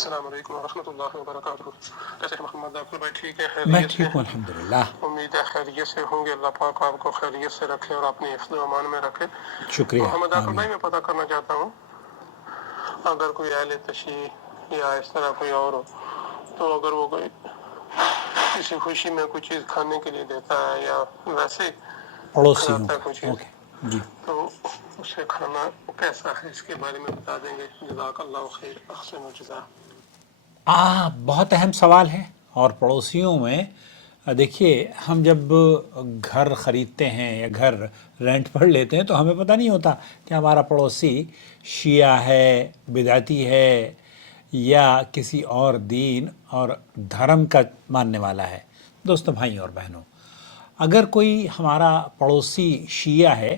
السلام علیکم ورحمۃ اللہ وبرکاتہ. کیسے ہیں محمد ذاکر بھائی؟ ٹھیک ہے، میں خیریت سے؟ ٹھیک ہوں الحمدللہ. امید ہے خیریت سے ہوں گے. اللہ پاک آپ کو خیریت سے رکھے اور اپنی حفظ و امان میں رکھے. شکریہ. محمد ذاکر آمین. بھائی، میں پتہ کرنا چاہتا ہوں، اگر کوئی اہل تشیع یا اس طرح کوئی اور ہو، تو اگر وہ کوئی کسی خوشی میں کوئی چیز کھانے کے لیے دیتا ہے یا ویسے پڑوسیوں کھلاتا ہے کا. کوئی چیز، اوکے جی. تو اسے کھانا کیسا ہے، اس کے بارے میں بتا دیں گے. جزاک اللہ خیر، احسن الجزا. بہت اہم سوال ہے. اور پڑوسیوں میں دیکھیے، ہم جب گھر خریدتے ہیں یا گھر رینٹ پر لیتے ہیں تو ہمیں پتہ نہیں ہوتا کہ ہمارا پڑوسی شیعہ ہے، بدعتی ہے، یا کسی اور دین اور دھرم کا ماننے والا ہے. دوستو، بھائی اور بہنوں، اگر کوئی ہمارا پڑوسی شیعہ ہے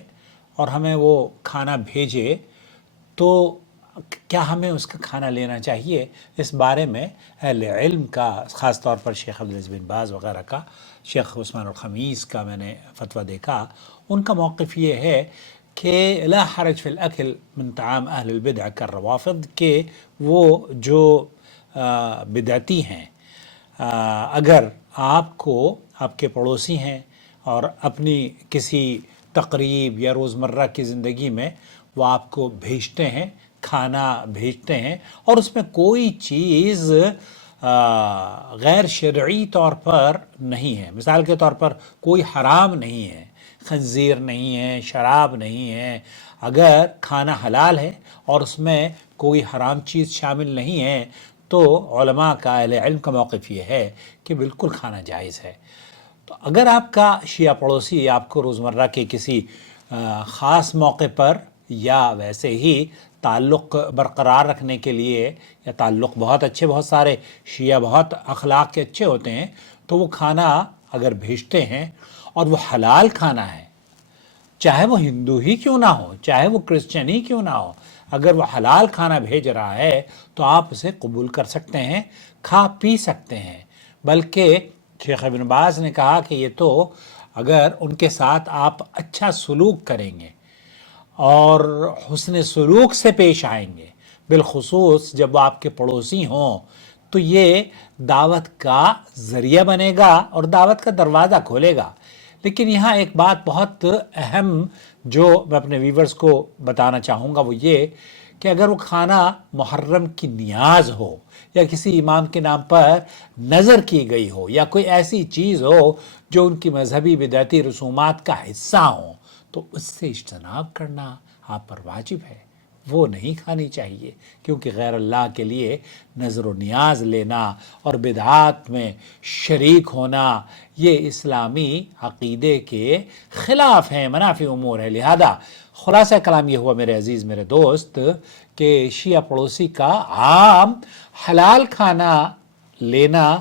اور ہمیں وہ کھانا بھیجے تو کیا ہمیں اس کا کھانا لینا چاہیے؟ اس بارے میں اہل علم کا، خاص طور پر شیخ عبدالعزیز بن باز وغیرہ کا، شیخ عثمان الخمیس کا میں نے فتویٰ دیکھا. ان کا موقف یہ ہے کہ لا حرج فی الاکل من طعام اہل البدع کالروافض، کہ وہ جو بدعتی ہیں، اگر آپ کو آپ کے پڑوسی ہیں اور اپنی کسی تقریب یا روزمرہ کی زندگی میں وہ آپ کو بھیجتے ہیں، کھانا بھیجتے ہیں، اور اس میں کوئی چیز غیر شرعی طور پر نہیں ہے، مثال کے طور پر کوئی حرام نہیں ہے، خنزیر نہیں ہے، شراب نہیں ہے، اگر کھانا حلال ہے اور اس میں کوئی حرام چیز شامل نہیں ہے، تو علماء کا، اہل علم کا موقف یہ ہے کہ بالکل کھانا جائز ہے. تو اگر آپ کا شیعہ پڑوسی آپ کو روزمرہ کے کسی خاص موقع پر یا ویسے ہی تعلق برقرار رکھنے کے لیے، یا تعلق بہت سارے شیعہ بہت اخلاق کے اچھے ہوتے ہیں، تو وہ کھانا اگر بھیجتے ہیں اور وہ حلال کھانا ہے، چاہے وہ ہندو ہی کیوں نہ ہو، چاہے وہ کرسچن ہی کیوں نہ ہو، اگر وہ حلال کھانا بھیج رہا ہے تو آپ اسے قبول کر سکتے ہیں، کھا پی سکتے ہیں. بلکہ شیخ ابن باز نے کہا کہ یہ تو اگر ان کے ساتھ آپ اچھا سلوک کریں گے اور حسن سلوک سے پیش آئیں گے، بالخصوص جب وہ آپ کے پڑوسی ہوں، تو یہ دعوت کا ذریعہ بنے گا اور دعوت کا دروازہ کھولے گا. لیکن یہاں ایک بات بہت اہم جو میں اپنے ویورز کو بتانا چاہوں گا، وہ یہ کہ اگر وہ کھانا محرم کی نیاز ہو، یا کسی امام کے نام پر نظر کی گئی ہو، یا کوئی ایسی چیز ہو جو ان کی مذہبی بدعتی رسومات کا حصہ ہوں، تو اس سے اجتناب کرنا آپ پر واجب ہے. وہ نہیں کھانی چاہیے، کیونکہ غیر اللہ کے لیے نظر و نیاز لینا اور بدعات میں شریک ہونا یہ اسلامی عقیدے کے خلاف ہیں، منافی امور ہے. لہذا خلاصہ کلام یہ ہوا میرے عزیز، میرے دوست، کہ شیعہ پڑوسی کا عام حلال کھانا لینا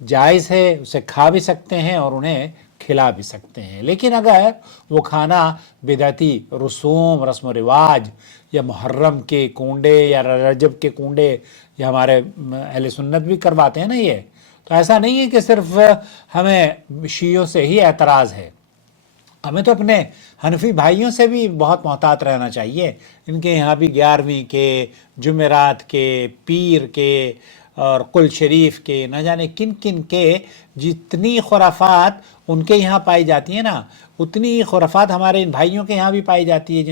جائز ہے، اسے کھا بھی سکتے ہیں اور انہیں کھلا بھی سکتے ہیں. لیکن اگر وہ کھانا بدعتی رسوم، رسم و رواج، یا محرم کے کنڈے یا رجب کے کنڈے، یا ہمارے اہل سنت بھی کرواتے ہیں نا، یہ تو ایسا نہیں ہے کہ صرف ہمیں شیعوں سے ہی اعتراض ہے، ہمیں تو اپنے حنفی بھائیوں سے بھی بہت محتاط رہنا چاہیے. ان کے یہاں بھی 11ویں کے، جمعرات کے، پیر کے اور قل شریف کے، نہ جانے کن کن کے جتنی خرافات ان کے یہاں پائی جاتی ہیں نا، اتنی خرافات ہمارے ان بھائیوں کے یہاں بھی پائی جاتی ہے،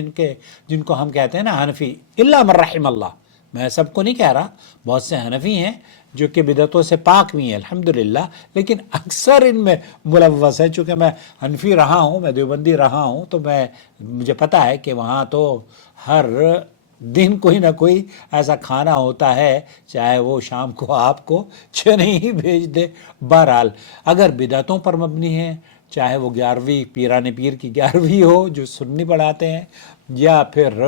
جن کو ہم کہتے ہیں نا حنفی. الا من رحم اللہ، میں سب کو نہیں کہہ رہا، بہت سے حنفی ہیں جو کہ بدعتوں سے پاک بھی ہیں الحمدللہ، لیکن اکثر ان میں ملوث ہے. چونکہ میں حنفی رہا ہوں، میں دیوبندی رہا ہوں، تو مجھے پتہ ہے کہ وہاں تو ہر دن کوئی نہ کوئی ایسا کھانا ہوتا ہے، چاہے وہ شام کو آپ کو چنے ہی بھیج دے. بہرحال اگر بدعتوں پر مبنی ہے، چاہے وہ 11ویں پیران پیر کی 11ویں ہو جو سنی پڑھاتے ہیں، یا پھر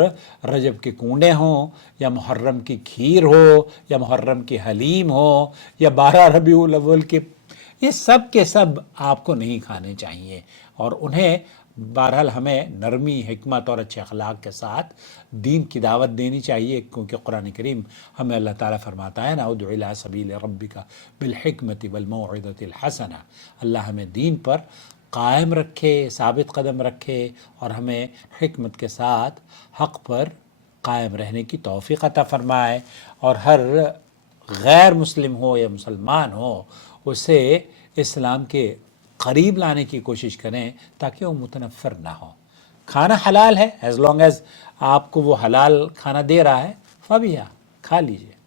رجب کے کنڈے ہوں، یا محرم کی کھیر ہو، یا محرم کی حلیم ہو، یا 12 ربیع الاول کے، یہ سب کے سب آپ کو نہیں کھانے چاہیے. اور انہیں بہرحال ہمیں نرمی، حکمت اور اچھے اخلاق کے ساتھ دین کی دعوت دینی چاہیے، کیونکہ قرآن کریم ہمیں اللہ تعالیٰ فرماتا ہے نا، ادع الی سبیل ربک بالحکمۃ والموعظۃ الحسنہ. اللہ ہمیں دین پر قائم رکھے، ثابت قدم رکھے، اور ہمیں حکمت کے ساتھ حق پر قائم رہنے کی توفیق عطا فرمائے، اور ہر غیر مسلم ہو یا مسلمان ہو اسے اسلام کے قریب لانے کی کوشش کریں تاکہ وہ متنفر نہ ہو. کھانا حلال ہے ایز لانگ ایز آپ کو وہ حلال کھانا دے رہا ہے، فبیہا، کھا لیجئے.